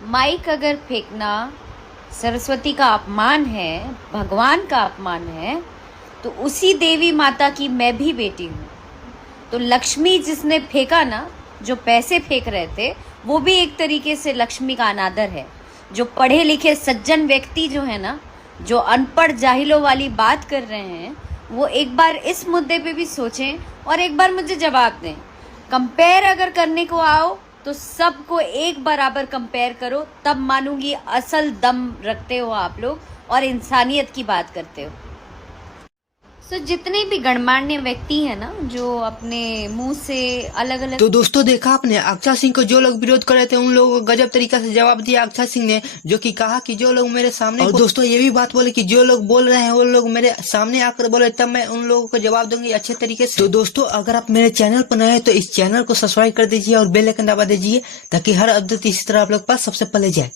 Mic अगर फेंकना सरस्वती का अपमान है, भगवान का अपमान है, तो उसी देवी माता की मैं भी बेटी हूँ। तो लक्ष्मी जिसने फेंका ना, जो पैसे फेंक रहे थे, वो भी एक तरीके से लक्ष्मी का अनादर है। जो पढ़े लिखे सज्जन व्यक्ति जो है ना, जो अनपढ़ जाहिलों वाली बात कर रहे हैं, वो एक बार इस मुद्दे पे भी सोचें और एक बार मुझे जवाब दें। कंपेयर अगर करने को आओ तो सबको एक बराबर कंपेयर करो, तब मानूंगी असल दम रखते हो आप लोग और इंसानियत की बात करते हो। जितने भी गणमान्य व्यक्ति हैं ना, जो अपने मुंह से अलग अलग। तो दोस्तों देखा आपने, अक्षय सिंह को जो लोग विरोध कर रहे थे उन लोगों को गजब तरीका से जवाब दिया अक्षय सिंह ने, जो कि कहा कि जो लोग मेरे सामने, और दोस्तों ये भी बात बोले कि जो लोग बोल रहे हैं वो लोग मेरे सामने आकर बोले तब मैं उन लोगों को जवाब दूंगी अच्छे तरीके से। तो दोस्तों अगर आप मेरे चैनल पर नए हैं तो इस चैनल को सब्सक्राइब कर दीजिए और बेल आइकन दबा दीजिए ताकि हर अपडेट इसी तरह आप लोग पास सबसे पहले जाए।